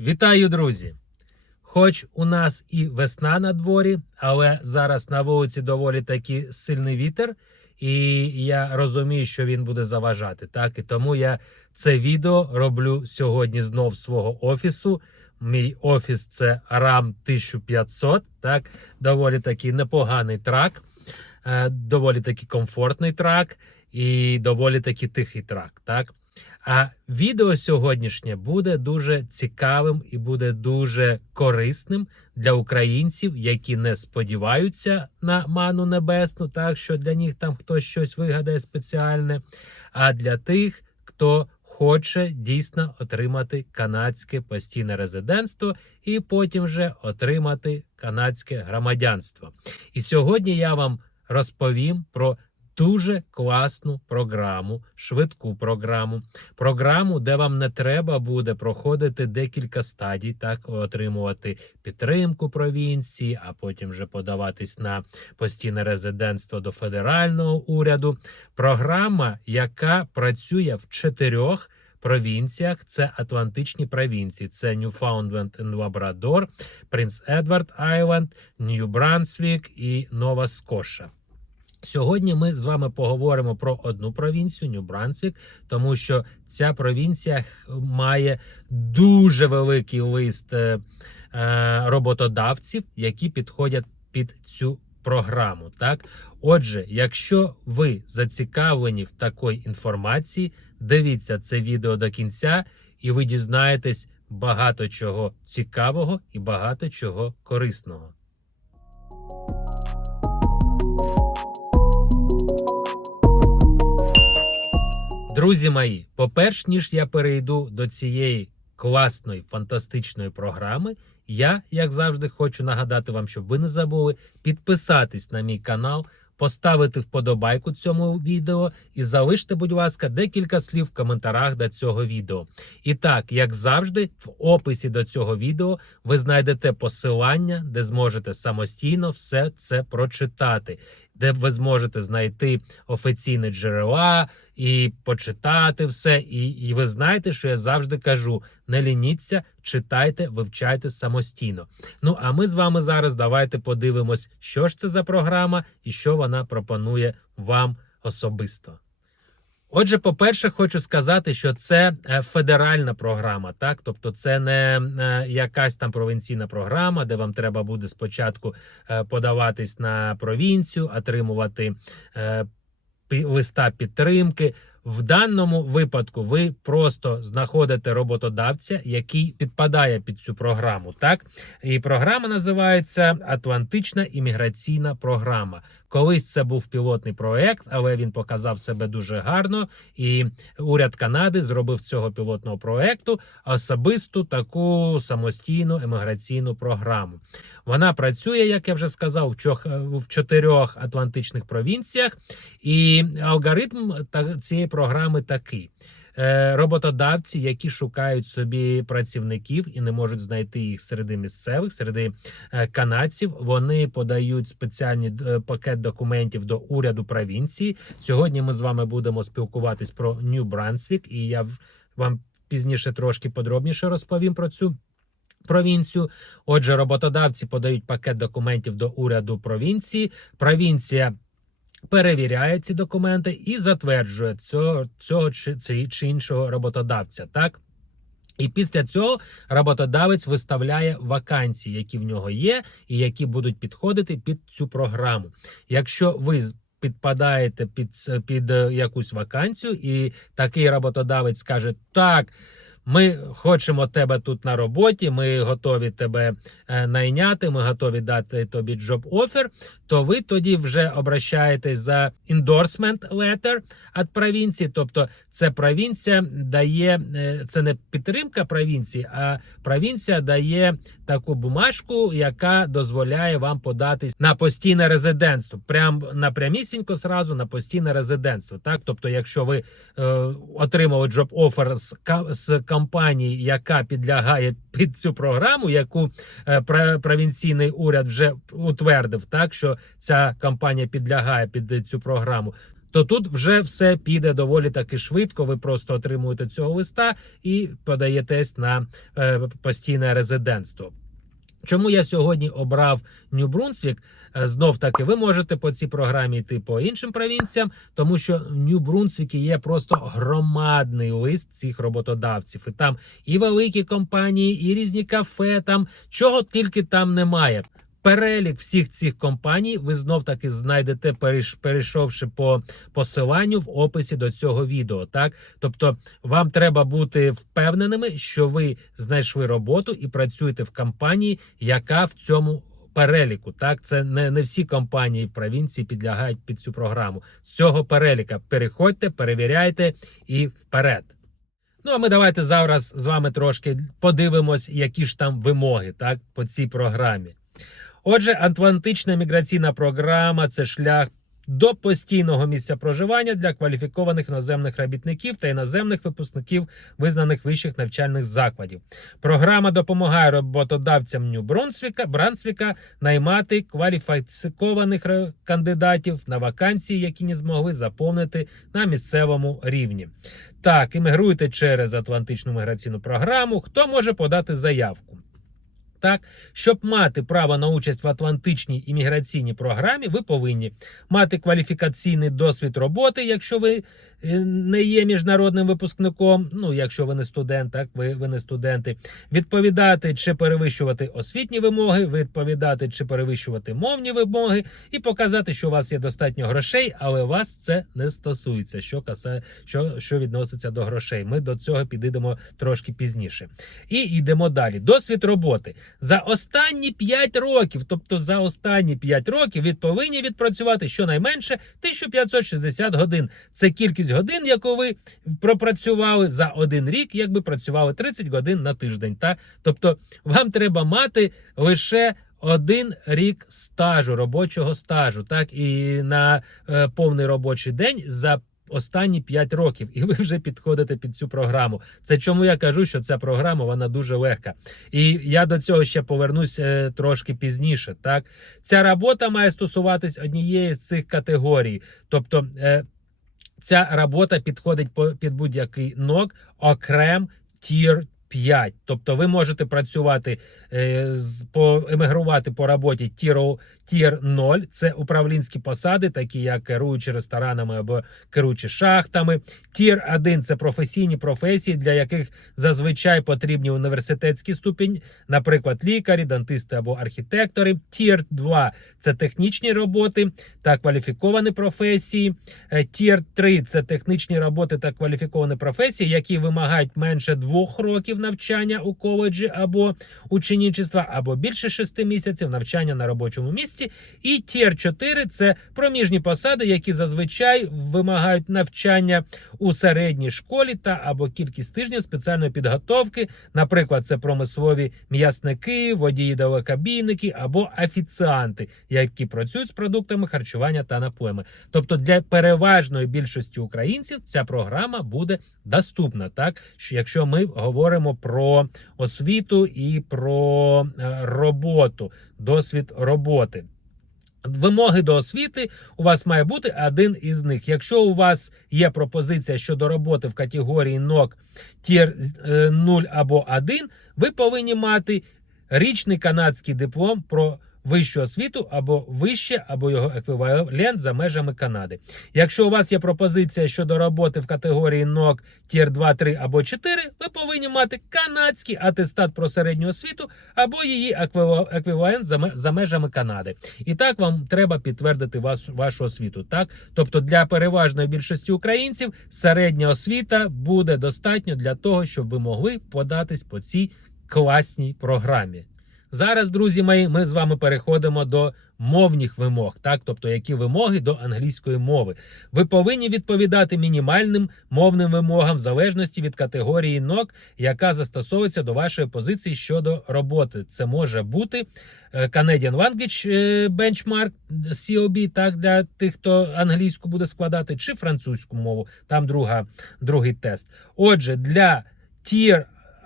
Вітаю, друзі! Хоч у нас і весна на дворі, але зараз на вулиці доволі таки сильний вітер, і я розумію, що він буде заважати. Так, і тому я це відео роблю сьогодні знов свого офісу. Мій офіс це RAM 1500. Так, доволі такий непоганий трак, е, доволі таки комфортний трак і доволі таки тихий трак. Так. А відео сьогоднішнє буде дуже цікавим і буде дуже корисним для українців, які не сподіваються на ману небесну, так що для них там хтось щось вигадає спеціальне. А для тих, хто хоче дійсно отримати канадське постійне резидентство і потім вже отримати канадське громадянство. І сьогодні я вам розповім про дуже класну програму, швидку програму, програму, де вам не треба буде проходити декілька стадій, так отримувати підтримку провінції, а потім вже подаватись на постійне резидентство до федерального уряду. Програма, яка працює в чотирьох. Провінціях це Атлантичні провінції: це Ньюфаундленд і Лабрадор, Принц Едвард Айленд, Нью-Брансвік і Нова Скоша. Сьогодні ми з вами поговоримо про одну провінцію Нью-Брансвік, тому що ця провінція має дуже великий лист е, е, роботодавців, які підходять під цю програму. Так, отже, якщо ви зацікавлені в такій інформації, дивіться це відео до кінця, і ви дізнаєтесь багато чого цікавого і багато чого корисного. Друзі мої, поперш ніж я перейду до цієї класної фантастичної програми, я, як завжди, хочу нагадати вам, щоб ви не забули підписатись на мій канал, поставити вподобайку цьому відео і залиште, будь ласка, декілька слів в коментарях до цього відео. І так, як завжди, в описі до цього відео ви знайдете посилання, де зможете самостійно все це прочитати, де ви зможете знайти офіційні джерела і почитати все. І, і ви знаєте, що я завжди кажу: не лініться, читайте, вивчайте самостійно. Ну а ми з вами зараз давайте подивимось, що ж це за програма і що вона пропонує вам особисто. Отже, по-перше, хочу сказати, що це е, федеральна програма, так тобто, це не е, якась там провінційна програма, де вам треба буде спочатку е, подаватись на провінцію, отримувати листа підтримки. В даному випадку ви просто знаходите роботодавця, який підпадає під цю програму. Так і програма називається Атлантична імміграційна програма. Колись це був пілотний проект, але він показав себе дуже гарно. І уряд Канади зробив цього пілотного проекту особисту таку самостійну еміграційну програму. Вона працює, як я вже сказав, в чотирьох атлантичних провінціях, і алгоритм цієї програми такий. Роботодавці, які шукають собі працівників і не можуть знайти їх серед місцевих, серед канадців, вони подають спеціальний пакет документів до уряду провінції. Сьогодні ми з вами будемо спілкуватись про Нью-Брансвік, і я вам пізніше трошки подробніше розповім про цю. Провінцію, отже, роботодавці подають пакет документів до уряду провінції. Провінція перевіряє ці документи і затверджує цього цього чи, чи іншого роботодавця. Так. І після цього роботодавець виставляє вакансії, які в нього є, і які будуть підходити під цю програму. Якщо ви підпадаєте під під якусь вакансію, і такий роботодавець каже, так. Ми хочемо тебе тут на роботі. Ми готові тебе е, найняти. Ми готові дати тобі джоб офер. То ви тоді вже обращаєтесь за endorsement letter від провінції. Тобто, це провінція дає е, це не підтримка провінції, а провінція дає таку бумажку, яка дозволяє вам податись на постійне резидентство. Прям напрямісінько зразу на постійне резидентство. Так, тобто, якщо ви е, отримали джоб офер з з компанії, яка підлягає під цю програму, яку е, провінційний уряд вже утвердив, так що ця компанія підлягає під цю програму. то тут вже все піде доволі таки швидко. Ви просто отримуєте цього листа і подаєтесь на е, постійне резидентство. Чому я сьогодні обрав Нью-Брунсвік? Знов таки, ви можете по цій програмі йти по іншим провінціям, тому що в Нью-Брунсвікі є просто громадний лист цих роботодавців. І там і великі компанії, і різні кафе, там чого тільки там немає. Перелік всіх цих компаній ви знов таки знайдете, перейшовши по посиланню в описі до цього відео. Так, тобто вам треба бути впевненими, що ви знайшли роботу і працюєте в компанії, яка в цьому переліку. Так, це не, не всі компанії в провінції підлягають під цю програму. З цього переліка переходьте, перевіряйте і вперед. Ну а ми давайте зараз з вами трошки подивимось, які ж там вимоги так по цій програмі. Отже, Атлантична міграційна програма це шлях до постійного місця проживання для кваліфікованих іноземних робітників та іноземних випускників визнаних вищих навчальних закладів. Програма допомагає роботодавцям Нью-Брунсвіка Брансвіка наймати кваліфікованих кандидатів на вакансії, які не змогли заповнити на місцевому рівні. Так, іммігруйте через Атлантичну міграційну програму. Хто може подати заявку? Так, щоб мати право на участь в Атлантичній імміграційній програмі, ви повинні мати кваліфікаційний досвід роботи, якщо ви не є міжнародним випускником. Ну, якщо ви не студент, так ви, ви не студенти, відповідати чи перевищувати освітні вимоги, відповідати чи перевищувати мовні вимоги, і показати, що у вас є достатньо грошей, але вас це не стосується. Що каса, що, що відноситься до грошей. Ми до цього підійдемо трошки пізніше. І йдемо далі. Досвід роботи за останні 5 років, тобто за останні 5 років, ви повинні відпрацювати щонайменше 1560 годин. Це кількість годин, яку ви пропрацювали за один рік, якби працювали 30 годин на тиждень. Та тобто, вам треба мати лише. Один рік стажу робочого стажу, так і на е, повний робочий день за останні 5 років, і ви вже підходите під цю програму. Це чому я кажу, що ця програма вона дуже легка. І я до цього ще повернусь е, трошки пізніше. Так, ця робота має стосуватись однієї з цих категорій, тобто. Е, Ця робота підходить під будь-який нок окрем тір 5. Тобто ви можете працювати е, з по емігрувати по роботі тіру тір 0. Це управлінські посади, такі як керуючі ресторанами або керуючі шахтами. Тір 1 це професійні професії, для яких зазвичай потрібні університетські ступінь, наприклад, лікарі, дантисти або архітектори. Тір 2 це технічні роботи та кваліфіковані професії. Е, Тір 3 це технічні роботи та кваліфіковані професії, які вимагають менше двох років навчання у коледжі або ученичества, або більше шести місяців навчання на робочому місці. І тір 4 це проміжні посади, які зазвичай вимагають навчання у середній школі та або кількість тижнів спеціальної підготовки. Наприклад, це промислові м'ясники, водії далекобійники або офіціанти, які працюють з продуктами харчування та напоями. Тобто для переважної більшості українців ця програма буде доступна, так що якщо ми говоримо про освіту і про е, роботу, досвід роботи. Вимоги до освіти у вас має бути один із них. Якщо у вас є пропозиція щодо роботи в категорії НОК тір 0 або 1, ви повинні мати річний канадський диплом про вищу освіту або вище, або його еквівалент за межами Канади. Якщо у вас є пропозиція щодо роботи в категорії НОК тір 2, 3 або 4, ви повинні мати канадський атестат про середню освіту або її еквівалент за ме- за межами Канади. І так вам треба підтвердити вас, вашу освіту. Так, тобто для переважної більшості українців середня освіта буде достатньо для того, щоб ви могли податись по цій класній програмі. Зараз, друзі мої, ми з вами переходимо до мовних вимог, так, тобто які вимоги до англійської мови. Ви повинні відповідати мінімальним мовним вимогам в залежності від категорії НОК, яка застосовується до вашої позиції щодо роботи. Це може бути е, Canadian Language е, Benchmark COB, так для тих, хто англійську буде складати, чи французьку мову. Там друга, другий тест. Отже, для Tier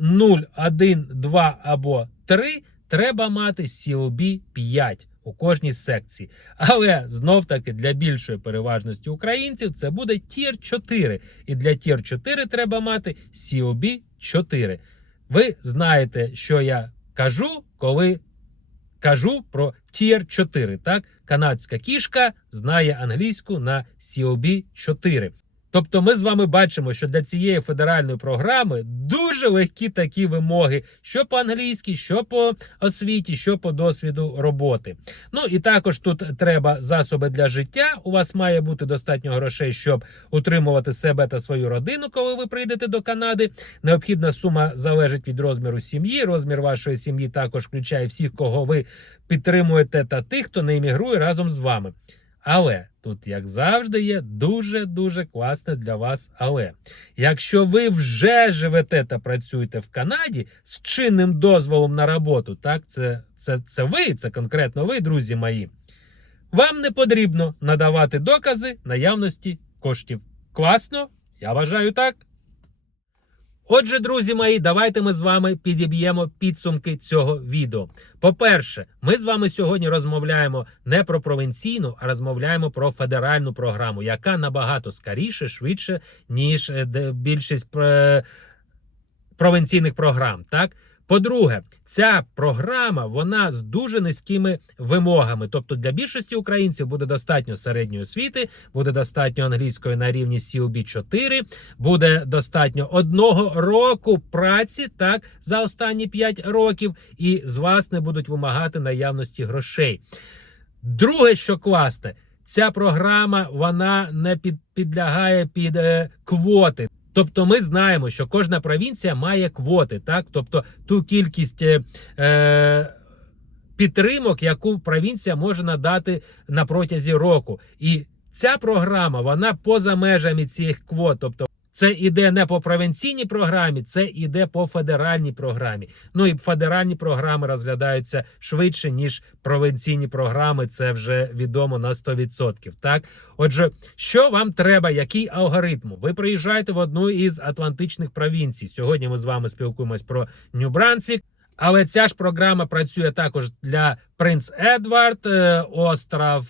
0, 1, 2 або 3 треба мати COB 5. у кожній секції. Але знов таки для більшої переважності українців це буде Tier 4. І для Tier 4 треба мати COB 4. Ви знаєте, що я кажу, коли кажу про Tier 4. Так, канадська кішка знає англійську на COB 4. Тобто, ми з вами бачимо, що для цієї федеральної програми дуже легкі такі вимоги, що по англійськи, що по освіті, що по досвіду роботи. Ну і також тут треба засоби для життя. У вас має бути достатньо грошей, щоб утримувати себе та свою родину, коли ви прийдете до Канади. Необхідна сума залежить від розміру сім'ї. Розмір вашої сім'ї також включає всіх, кого ви підтримуєте, та тих, хто не іммігрує разом з вами. Але тут, як завжди, є дуже-дуже класне для вас. Але якщо ви вже живете та працюєте в Канаді з чинним дозволом на роботу, так, це, це, це ви, це конкретно ви, друзі мої, вам не потрібно надавати докази наявності коштів. Класно? Я вважаю так. Отже, друзі мої, давайте ми з вами підіб'ємо підсумки цього відео. По-перше, ми з вами сьогодні розмовляємо не про провінційну, а розмовляємо про федеральну програму, яка набагато скоріше, швидше, ніж е, більшість е, провінційних програм. Так. По-друге, ця програма вона з дуже низькими вимогами. Тобто для більшості українців буде достатньо середньої освіти, буде достатньо англійської на рівні COB 4, буде достатньо одного року праці так за останні 5 років, і з вас не будуть вимагати наявності грошей. Друге, що класне, ця програма вона не під, підлягає під е, квоти. Тобто ми знаємо, що кожна провінція має квоти, так? Тобто ту кількість е, е, підтримок, яку провінція може надати на протязі року. І ця програма вона поза межами цих квот. Тобто це іде не по провінційній програмі, це іде по федеральній програмі. Ну і федеральні програми розглядаються швидше, ніж провінційні програми. Це вже відомо на 100%. Так, отже, що вам треба, який алгоритм? Ви приїжджаєте в одну із атлантичних провінцій. Сьогодні ми з вами спілкуємось про Нью-Брансвік. Але ця ж програма працює також для Принц Едвард, е, остров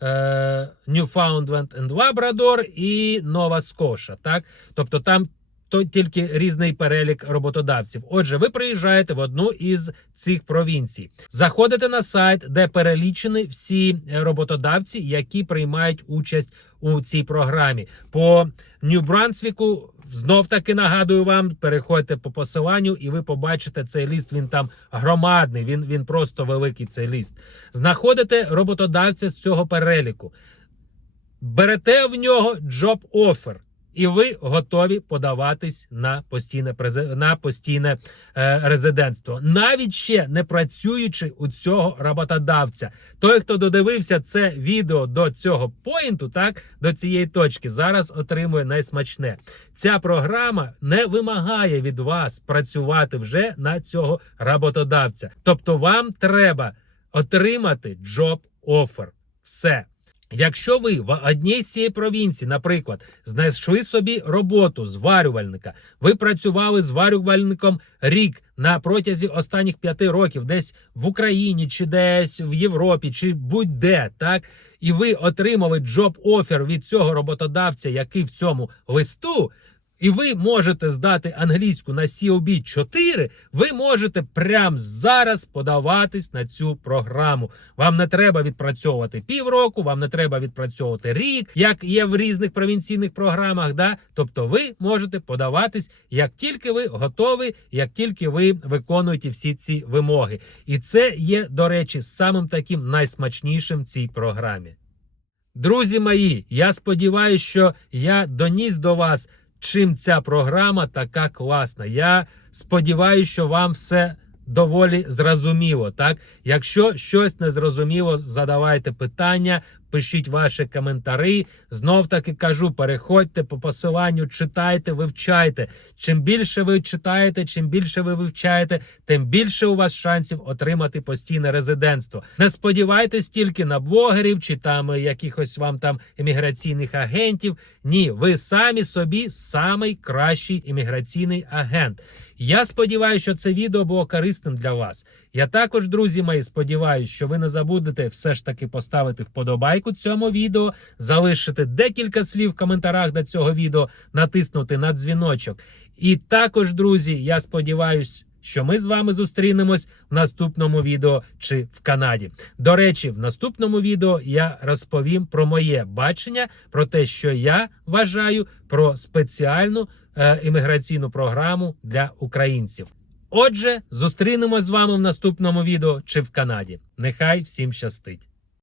е, е, Newfoundland and Labrador і Нова Скоша. Так, тобто там то тільки різний перелік роботодавців. Отже, ви приїжджаєте в одну із цих провінцій, заходите на сайт, де перелічені всі е, роботодавці, які приймають участь у цій програмі. По Нью-Брансвіку знов таки нагадую вам, переходьте по посиланню, і ви побачите цей ліст. Він там громадний. Він, він просто великий. Цей ліст. Знаходите роботодавця з цього переліку, берете в нього job offer. І ви готові подаватись на постійне на постійне е, резидентство, навіть ще не працюючи у цього роботодавця. Той, хто додивився це відео до цього поінту, так до цієї точки, зараз отримує найсмачне. Ця програма не вимагає від вас працювати вже на цього роботодавця. Тобто, вам треба отримати job offer. Все. Якщо ви в одній цієї провінції, наприклад, знайшли собі роботу зварювальника, ви працювали зварювальником рік на протязі останніх п'яти років, десь в Україні, чи десь в Європі, чи будь-де, так і ви отримали джоб офер від цього роботодавця, який в цьому листу. І ви можете здати англійську на COB 4, ви можете прямо зараз подаватись на цю програму. Вам не треба відпрацьовувати півроку, вам не треба відпрацьовувати рік, як є в різних провінційних програмах. Да? Тобто ви можете подаватись, як тільки ви готові, як тільки ви виконуєте всі ці вимоги. І це є, до речі, самим таким найсмачнішим в цій програмі. Друзі мої, я сподіваюся, що я доніс до вас чим ця програма така класна. Я сподіваюся, що вам все доволі зрозуміло. Так, якщо щось не зрозуміло, задавайте питання, пишіть ваші коментарі. Знов таки кажу: переходьте по посиланню, читайте, вивчайте. Чим більше ви читаєте, чим більше ви вивчаєте, тим більше у вас шансів отримати постійне резидентство. Не сподівайтесь тільки на блогерів чи там якихось вам там імміграційних агентів. Ні, ви самі собі самий кращий імміграційний агент. Я сподіваюся, що це відео було корисним для вас. Я також, друзі мої, сподіваюся, що ви не забудете все ж таки поставити вподобайку цьому відео, залишити декілька слів в коментарях до цього відео, натиснути на дзвіночок. І також, друзі, я сподіваюся, що ми з вами зустрінемось в наступному відео чи в Канаді. До речі, в наступному відео я розповім про моє бачення, про те, що я вважаю про спеціальну е, імміграційну програму для українців. Отже, зустрінемось з вами в наступному відео чи в Канаді. Нехай всім щастить!